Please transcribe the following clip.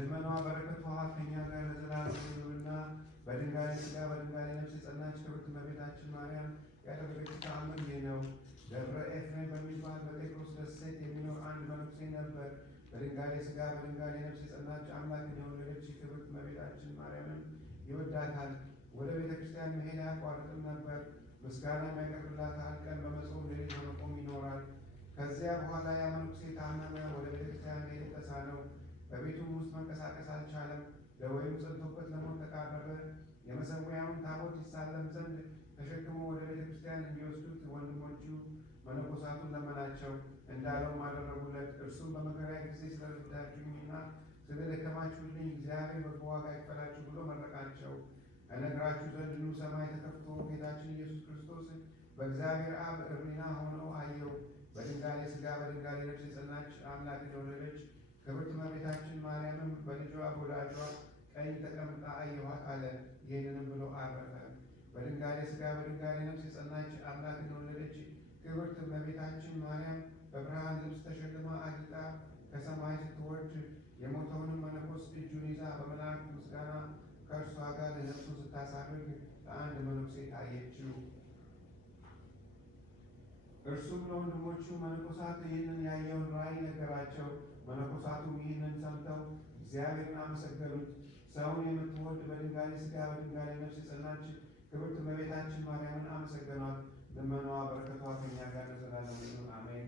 ልመናዋ በረከቷ ከእኛ ጋር ለዘላለም ይኑርና በድንጋሌ ሥጋ በድንጋሌ ነፍስ የጸናች ክብርት እመቤታችን ማርያም ያደረገችው ተአምር ይህ ነው። ደብረ ኤፍሬም በሚባል በጴጥሮስ ደሴት የሚኖር አንድ መነኩሴ ነበር። በድንጋሌ ሥጋ በድንጋሌ ነፍስ የጸናች አምላክን የወለደች ክብርት እመቤታችን ማርያምን ይወዳታል። ወደ ቤተ ክርስቲያን መሄድ አያቋርጥም ነበር። ምስጋና ያቀርብላታል። ቀን በመጾም ሌሊት በመቆም ይኖራል። ከዚያ በኋላ ያ መነኩሴ ታመመ። ወደ ቤተ ክርስቲያን መሄድ ተሳነው። በቤቱም ውስጥ መንቀሳቀስ አልቻለም። ደዌው ጸንቶበት ለሞት ተቃረበ። የመሠዊያውን ታቦት ይሳለም ዘንድ ተሸክሞ ወደ ቤተ ክርስቲያን እንዲወስዱት ወንድሞቹ መነኮሳቱን ለመናቸው። እንዳለውም አደረጉለት። እርሱም በመከራዬ ጊዜ ስለረዳችሁኝና ስለደከማችሁልኝ እግዚአብሔር በጎ ዋጋ ይክፈላችሁ ብሎ መረቃቸው። እነግራችሁ ዘንድ ኑ ሰማይ ተከፍቶ ጌታችን ኢየሱስ ክርስቶስ በእግዚአብሔር አብ ዕርና ሆኖ አየው። በድንጋሌ ሥጋ በድንጋሌ ነፍስ የጸናች አምላክን የወለደች ክብርት እመቤታችን ማርያምም በልጇ በወዳጇ ቀኝ ተቀምጣ አየኋት አለ። ይህንንም ብሎ አረፈ። በድንጋሌ ሥጋ በድንጋሌ ነፍስ የጸናች አምላክን የወለደች ክብርት እመቤታችን ማርያም በብርሃን ልብስ ተሸክማ አጊጣ ከሰማይ ስትወርድ የሞተውንም መነኮስ እጁን ይዛ በመልአክ ምስጋና ከእርሷ ጋር ነፍሱን ስታሳርግ ለአንድ መነኩሴ ታየችው። እርሱም ለወንድሞቹ መነኮሳት ይህንን ያየውን ራእይ ነገራቸው። መነኮሳቱም ይህንን ሰምተው እግዚአብሔርን አመሰገኑት። ሰውን የምትወድ በድንጋሌ ሥጋ በድንጋሌ ነፍስ የጸናች ክብርት እመቤታችን ማርያምን አመሰገኗት። ልመናዋ በረከቷ ከእኛ ጋር ለዘላለም ይሁን አሜን።